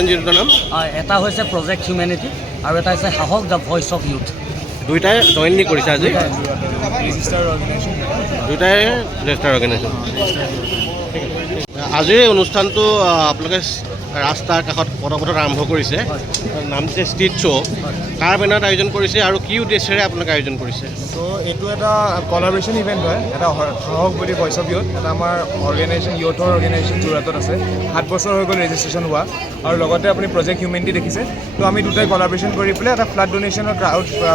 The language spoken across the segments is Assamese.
এনজিঅ'টোৰ নাম? এটা হৈছে প্ৰজেক্ট হিউমেনিটি আৰু এটা হৈছে সাহস দ্য ভইচ অফ ইউথ। দুইটাই জইনলি কৰিছে আজি? দুইটাই ৰেজিষ্টাৰ অৰ্গেনাইজেশ্যন। আজিৰ এই অনুষ্ঠানটো আপোনালোকে ৰাস্তাৰ কাষত পদপথত আৰম্ভ কৰিছে, নাম যে ষ্ট্ৰীট শ্ব'। কাৰ বেনাৰত আয়োজন কৰিছে আৰু কি উদ্দেশ্যেৰে আপোনালোকে আয়োজন কৰিছে? চ' এইটো এটা কলাবৰেশ্যন ইভেণ্ট হয়, এটা সাহস বুলি ভইচ অফ ইউথ। এটা আমাৰ অৰ্গেনাইজেশ্যন, ইউথৰ অৰ্গেনাইজেশ্যন যোৰহাটত আছে। 7 বছৰ হৈ গ'ল ৰেজিষ্ট্ৰেশ্যন হোৱা, আৰু লগতে আপুনি প্ৰজেক্ট হিউমেনিটি দেখিছে। তো আমি দুটাই কলাবৰেশ্যন কৰি পেলাই এটা ফ্লাড ডনেশ্যনৰ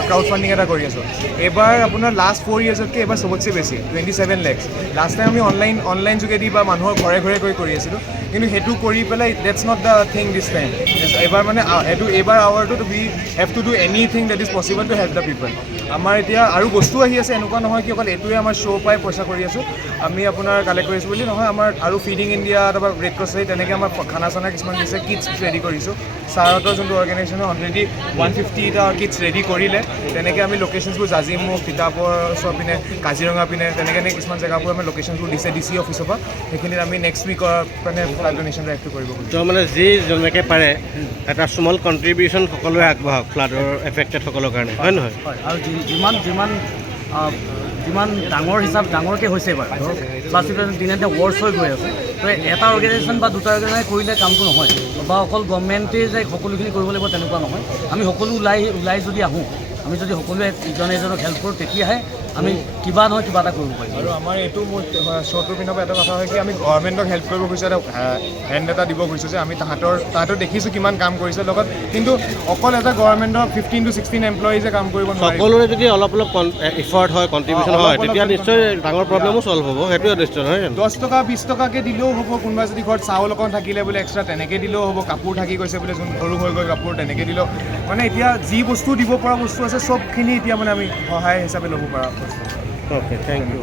ক্ৰাউড ফাণ্ডিং এটা কৰি আছোঁ। এইবাৰ আপোনাৰ লাষ্ট 4 ইয়াৰ্ছতকৈ এইবাৰ চবতছে বেছি 27 lakhs। লাষ্ট টাইম আমি অনলাইন যোগেদি বা মানুহৰ ঘৰে ঘৰে গৈ কৰি আছিলোঁ, কিন্তু সেইটো কৰি পেলাই that's not the thing this time. এইবাৰ মানে এইবাৰ আৱাৰটো we have to do anything that is possible to help the people. আমাৰ এতিয়া আৰু বস্তু আহি আছে, এনেকুৱা নহয় কি অকল এইটোৱে আমাৰ শ্ব' পাই পইচা কৰি আছোঁ। আমি আপোনাৰ কালেক্ট কৰিছোঁ বুলি নহয়, আমাৰ আৰু ফিডিং ইণ্ডিয়া তাৰপৰা ৰেড ক্ৰছ তেনেকৈ আমাৰ খানা চানা কিছুমান দিছে, কিটছ ৰেডি কৰিছোঁ। ছাৰহঁতৰ যোনটো অৰ্গেনাইজেশ্যনে অলৰেডি 150টা কিটছ ৰেডি কৰিলে। তেনেকৈ আমি লোকেশ্যনছবোৰ জাজিমুখ, তিতাবৰ ওচৰ পিনে, কাজিৰঙা পিনে তেনেকৈ কিছুমান জেগাবোৰ আমি লোকেশ্যনছবোৰ দিছে DC অফিচৰ পৰা। সেইখিনিত আমি নেক্সট উইকৰ মানে ফ্লাড ডনেশ্যনটো এক্টিভ কৰিব খুজিছোঁ। তো মানে যি যেনেকৈ পাৰে এটা স্মল কণ্ট্ৰিবিউশ্যন সকলোৱে আগবঢ়াওক ফ্লাডৰ এফেক্টেডসকলৰ কাৰণে, হয় নহয়? হয়, আৰু যিমান ডাঙৰ ডাঙৰকৈ হৈছে এইবাৰ ধৰক প্লাছ দিনে দিনে ৱৰ্ছ হৈ গৈ আছে। তো এটা অৰ্গেনাইজেশ্যন বা দুটা অৰ্গেনাইজেশ্যন কৰিলে কামটো নহয়, বা অকল গভৰ্ণমেণ্টেই যে সকলোখিনি কৰিব লাগিব তেনেকুৱা নহয়। আমি সকলো ওলাই যদি আহোঁ, আমি যদি সকলোৱে ইজনে ইজনক হেল্প কৰোঁ, তেতিয়াহে আমি কিবা নহয় কিবা এটা কৰিব পাৰিম। আৰু আমাৰ এইটো মোৰ শ্ব'টোৰ পিনৰ পৰা এটা কথা হয় কি, আমি গভৰ্ণমেণ্টক হেল্প কৰিব খুজিছোঁ, এটা হেণ্ড এটা দিব খুজিছোঁ যে আমি তাহাঁতৰ দেখিছোঁ কিমান কাম কৰিছে লগত, কিন্তু অকল এটা গভৰ্ণমেণ্টৰ 15 to 16 এমপ্লয়িজে কাম কৰিব নোৱাৰে। সকলোৰে যদি অলপ ইফৰ্ট হয়, কণ্ট্ৰিবিউশ্যন হয়, তেতিয়া নিশ্চয় ডাঙৰ প্ৰব্লেমো চল্ভ হ'ব। সেইটোৱে নিশ্চয় নহয়? 10 টকা 20 টকাকৈ দিলেও হ'ব। কোনোবা যদি ঘৰত চাউল অকণ থাকিলে বোলে এক্সট্ৰা তেনেকৈ দিলেও হ'ব। কাপোৰ থাকি গৈছে বোলে, যোন সৰু হৈ গ'ল কাপোৰ, তেনেকৈ দিলেও মানে এতিয়া যি বস্তু দিব পৰা বস্তু আছে চবখিনি এতিয়া মানে আমি সহায় হিচাপে ল'ব পৰা বস্তু। Okay, thank U.